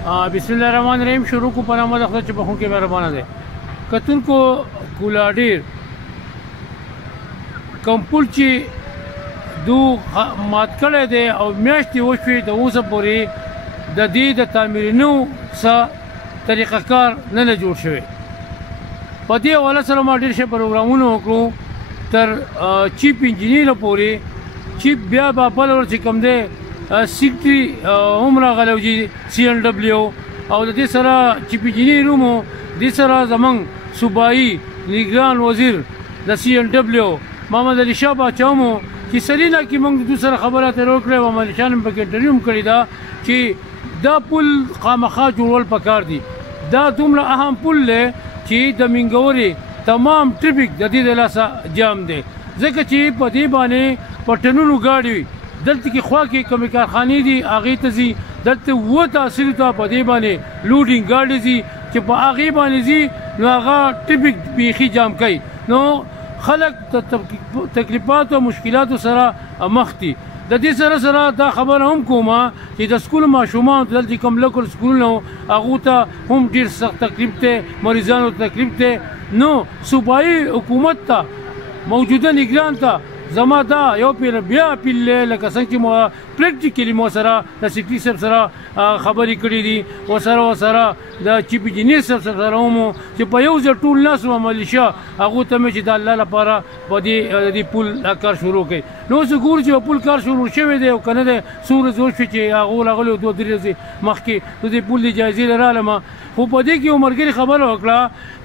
بسم الله الرحمن الرحیم. شروع کو په نامه د خدای چې بخښونکی مهربانه دی. کتونکو کولاډیر کوم پل چې دو مات کړی دی او میاشتې وشوې د اوسه پورې د دې د تعمیرینو څه طریقه کار نه جوړ شوی. په دې حواله سره ما ډېر ښه پروګرامونه وکړو تر چیف انجینیر پورې. چیف بیا به بل ور چې کوم دی سیکټري هم راغلی چې CNW او د دې سره چیف انجینیر هم دې سره زموږ صوبایي نگران وزیر د CNW محمد علي شاه باچا هم چې سرینا کې موږ د سره خبره اترې وکړې او محمد علي شاه هم پکې انټرویو هم کړې ده چې دا پل خامخا جوړول پکار دي. دا دومره اهم پل دی چې د منګورې تمام ټریفیک د دې د لاسه جام دی، ځکه چې په دې باندې په ټنونو ګاډي وي. دلته کې خوا کې کومې کارخانې دي هغې ته ځي، دلته اووه تحصیلو ته په دې باندې لوډینګ ګاډي ځي چې په هغې باندې ځي نو هغه ټریفیک بیخي جام کوي. نو خلک تکلیفات او مشکلاتو سره مخ دي. د دې سره سره دا خبره هم کومه چې د سکول ماشومان دلته کوم لوکل سکولونه هغو ته هم ډېر سخت تکلیف دی، مریضانو ته تکلیف دی. نو صوبایي حکومت ته موجوده نگران ته زما دا یو پیر بیا اپیل دی، لکه څنګه چې مو پریکټیکلي مو سره د سیکرټري صاحب سره خبرې کړې دي، ورسره د چیف انجینیر صاحب سره هم چې په یو ځای ټول ناس و محمد علي شاه هغو ته مې چې د الله لپاره په دې پل کار شروع کړي. نو اوس ګورو چې پل کار شروع شوی دی او که نه دی څو ورځې وشوې چې هغو راغلي دوه درې ورځې مخکې د دې پل د جایزې له رالمه. خو په دې کې یو ملګري خبره وکړه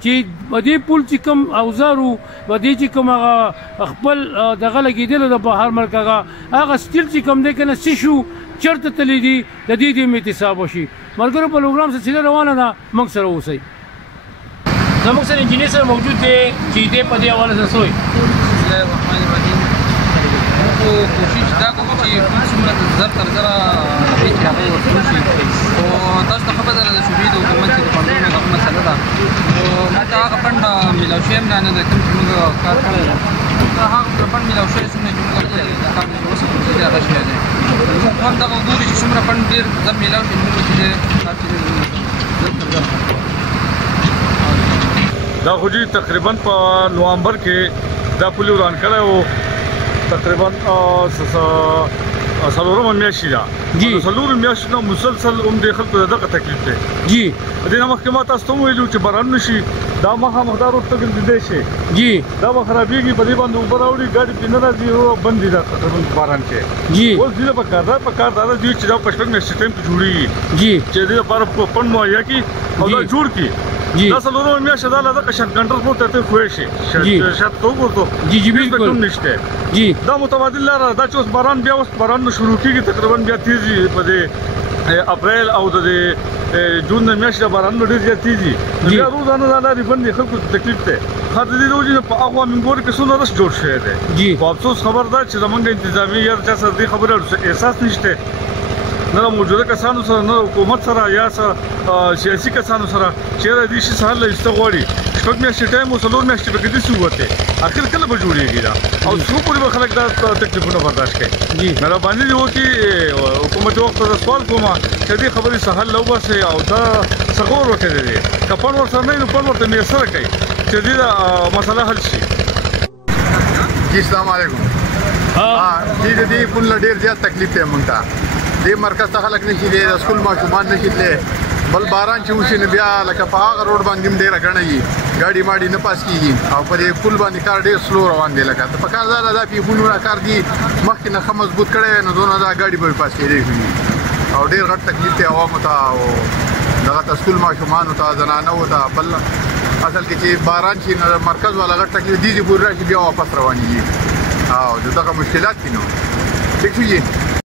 چې په دې پل چې کوم اوزار وو، په دې چې کوم هغه خپل دغه لګېدلی د بهر ملک هغه سټیل چې کوم دی که نه څه شو چېرته تللی دي د دې د احتساب وشي. ملګرو پروګرام سلسله روانه ده، موږ سره اوسئ. زموږ سره انجینیر سره موجود دی چې دې په دې حواله سره څه وایي. بسم الله الرحمن الرحیم. موږ کوشش دا کوو چې ټول څومره زر تر زره چې هغه ورسول شي. خو تاسو ته ښه پته ده د صوبې د حکومت چې د فنډونو دغه مسله ده، نو موږ ته هغه فنډ میلاو شوی هم نه دی کوم چې موږ کار کړی دی. موږ ته هغه فنډ میلاو شوی څومره چې موږ د کار د اوسه پروسې دی هغه شوی دی. موږ هم دغه وګورو چې څومره فنډ ډېر زر میلاو شي موږ چې دی کار چې زر تر زره. دا خو جی تقریبا په نوامبر کې دا پل وران کړی و، تقریبا څلورمه میاشت ده. څلورو میاشتو نه مسلسل هم د خلکو د دغه تکلیف دی. د دې نه مخکې ما تاسو ته وویلو چې باران نه شي دا مخامخ دا روډ ته ګرځېدی شي، دا به خرابېږي، په دې باندې اوبه راوړي، ګاډي پرې نه راځي، بند دي دا تقریبا باران کې. اوس دې ته پکار دا دی چې دا په شپږ میاشتې ټایم کې جوړېږي چې دې لپاره فنډ مهیا کړي او دا جوړ کړي. دا څلورمه میاشت ده دغه شرط کنټرول پورته ته خوی شي شرط تو ورته بالکل نشته. دا متبادل لاره دا چې اوس باران نه شروع کیږي تقریبا بیا تیزي په دې اپریل او د جون د میاشتې باران ډېر زیات تیزي بیا روزانه دا لارې بندې خلکو ته تکلیف دی. خاطر دې وجې په هغه منګور کې څونه رس جوړ شوی دی. په افسوس خبر ده چې زمونږ انتظامي یا چا سره دې خبره احساس نشته، نه موجوده کسانو سره، نه حکومت سره، یا سیاسي کسانو سره چېرې دې شي څه حل ایسته غواړي. شپږ میاشتې ټایم او څلور میاشتې پکې داسې ووتې، اخر کله به جوړېږي دا او څو پورې به خلک دا تکلیفونه برداشت کوي. مهرباني دې وکړي حکومت وخت ته سوال کومه چې دې خبرې څه حل وباسي او دا څه غور وکړي دی که پن ورسره نه وي نو پن ورته میسره کوي چې دې دا مسله حل شي. جی السلام علیکم. د دې پل نه ډېر زیات تکلیف دی موږ ته. دې مرکز ته خلک نشي دی، د سکول ماشومان نشي تللی، بل باران چې وشي نو بیا لکه په هغه روډ باندې هم ډېره ګڼه وي، ګاډي ماډي نه پاس کېږي او په دې پل باندې کار ډېر سلو روان دی. لکه په کار دا دا پیپونونه کار دي مخکې نه ښه مضبوط کړی وی نو دونه دا ګاډي به پاس کېدی شي او ډېر غټ تکلیف دی عوامو ته او دغه ته سکول ماشومانو ته، زنانو ته. بل اصل کې چې باران شي نو مرکز والا غټ تکلیف دي چې پورې راشي بیا واپس روانېږي او دغه مشکلات دي. نو ٹھیک شو جی.